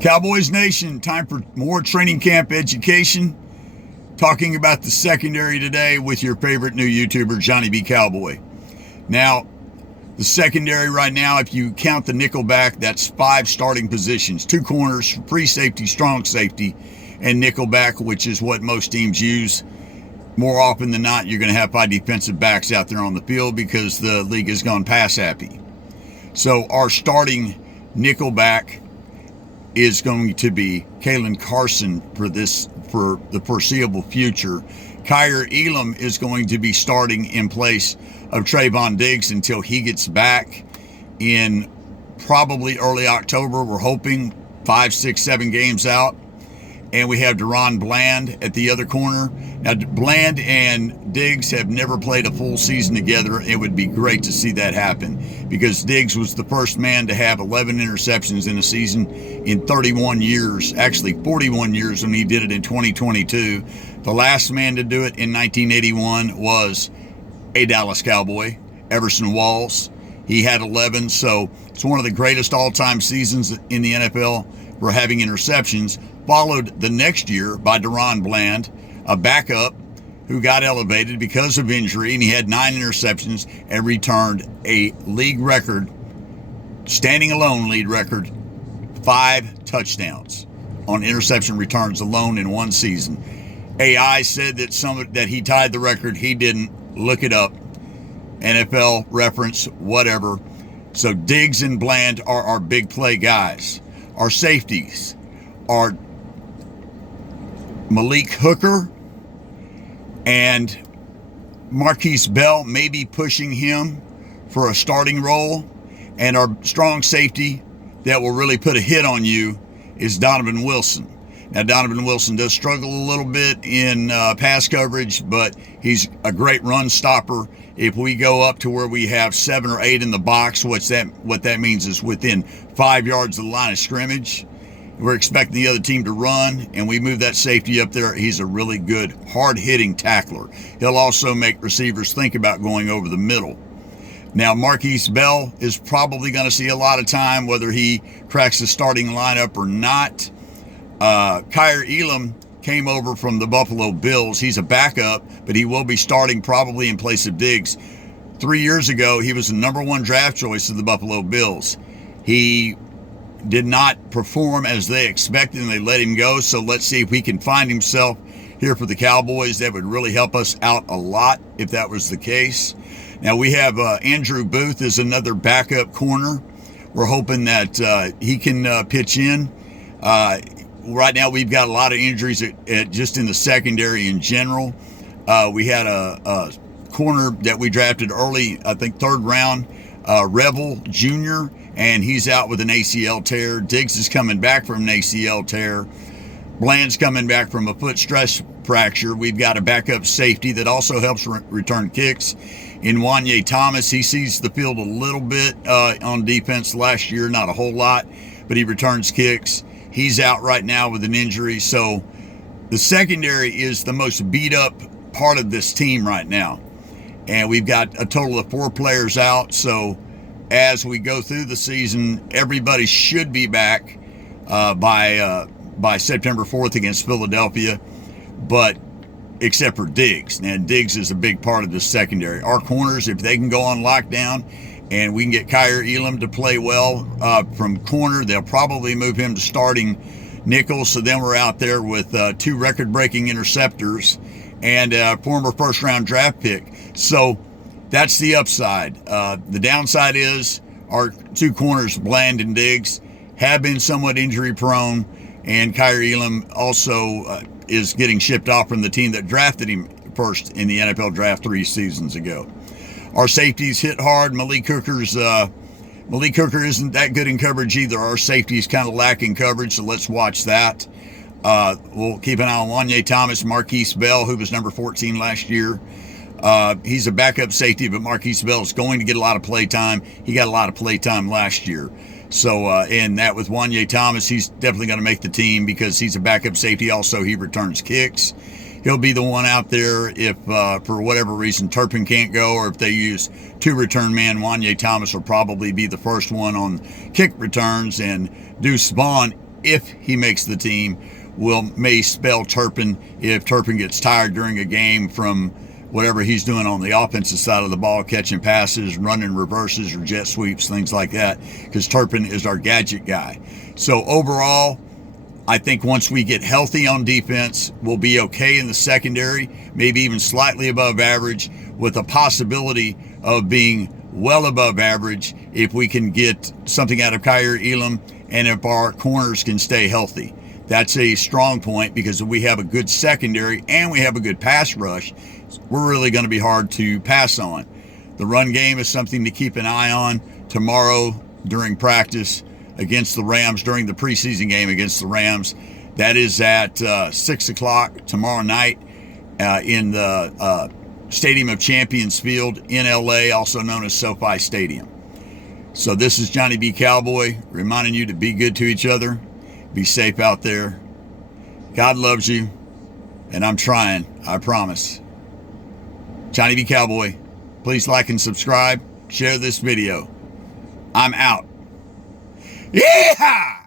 Cowboys Nation, time for more training camp education. Talking about the secondary today with your favorite new YouTuber, Johnny B. Cowboy. Now, the secondary right now, if you count the nickel back, that's 5 starting positions. 2 corners, free safety, strong safety, and nickel back, which is what most teams use. More often than not, you're going to have 5 defensive backs out there on the field because the league has gone pass happy. So our starting nickel back is going to be Kalen Carson for the foreseeable future. Kyer Elam is going to be starting in place of Trayvon Diggs until he gets back in probably early October. We're hoping 5, 6, 7 games out. And we have Deron Bland at the other corner. Now, Bland and Diggs have never played a full season together. It would be great to see that happen because Diggs was the first man to have 11 interceptions in a season in 31 years, actually 41 years when he did it in 2022. The last man to do it in 1981 was a Dallas Cowboy, Everson Walls. He had 11, so it's one of the greatest all-time seasons in the NFL for having interceptions, followed the next year by Deron Bland, a backup who got elevated because of injury, and he had 9 interceptions and returned a league record, standing alone league record, 5 touchdowns on interception returns alone in one season. AI said that he tied the record. He didn't. Look it up. NFL reference, whatever. So Diggs and Bland are our big play guys. Our safeties are Malik Hooker and Marquise Bell, maybe pushing him for a starting role. And our strong safety that will really put a hit on you is Donovan Wilson. Now, Donovan Wilson does struggle a little bit in pass coverage, but he's a great run stopper. If we go up to where we have 7 or 8 in the box, what that means is within 5 yards of the line of scrimmage, we're expecting the other team to run, and we move that safety up there. He's a really good, hard-hitting tackler. He'll also make receivers think about going over the middle. Now, Marquise Bell is probably going to see a lot of time, whether he cracks the starting lineup or not. Kyer Elam came over from the Buffalo Bills. He's a backup, but he will be starting probably in place of Diggs. 3 years ago, he was the number 1 draft choice of the Buffalo Bills. He did not perform as they expected, and they let him go. So let's see if he can find himself here for the Cowboys. That would really help us out a lot if that was the case. Now, we have Andrew Booth is another backup corner. We're hoping that he can pitch in. Right now, we've got a lot of injuries just in the secondary in general. We had a corner that we drafted early, I think 3rd round, Revel Jr., and he's out with an ACL tear. Diggs is coming back from an ACL tear. Bland's coming back from a foot stress fracture. We've got a backup safety that also helps return kicks. In Wanye Thomas, he sees the field a little bit on defense last year, not a whole lot, but he returns kicks. He's out right now with an injury. So the secondary is the most beat up part of this team right now. And we've got a total of 4 players out. So as we go through the season, everybody should be back by September 4th against Philadelphia, but except for Diggs. Now, Diggs is a big part of the secondary. Our corners, if they can go on lockdown and we can get Kyer Elam to play well from corner, they'll probably move him to starting nickel. So then we're out there with 2 record-breaking interceptors and a former first-round draft pick. So that's the upside. The downside is our 2 corners, Bland and Diggs, have been somewhat injury-prone, and Kyer Elam also is getting shipped off from the team that drafted him first in the NFL draft 3 seasons ago. Our safeties hit hard. Malik Hooker isn't that good in coverage either. Our safety is kind of lacking coverage, so let's watch that. We'll keep an eye on Wanye Thomas, Marquise Bell, who was number 14 last year. He's a backup safety, but Marquise Bell is going to get a lot of play time. He got a lot of play time last year. So, and that with Wanye Thomas, he's definitely going to make the team because he's a backup safety. Also, he returns kicks. He'll be the one out there if, for whatever reason, Turpin can't go, or if they use 2 return men. Wanye Thomas will probably be the first one on kick returns, and Deuce Vaughn if he makes the team, may spell Turpin if Turpin gets tired during a game from whatever he's doing on the offensive side of the ball, catching passes, running reverses or jet sweeps, things like that, because Turpin is our gadget guy. So overall, I think once we get healthy on defense, we'll be okay in the secondary, maybe even slightly above average, with a possibility of being well above average if we can get something out of Kaiir Elam and if our corners can stay healthy. That's a strong point, because if we have a good secondary and we have a good pass rush, we're really going to be hard to pass on. The run game is something to keep an eye on tomorrow during practice against the Rams, during the preseason game against the Rams. That is at 6 o'clock tomorrow night in the Stadium of Champions Field in LA, also known as SoFi Stadium. So this is Johnny B. Cowboy reminding you to be good to each other. Be safe out there. God loves you, and I'm trying, I promise. Johnny B. Cowboy, please like and subscribe. Share this video. I'm out. Yeah!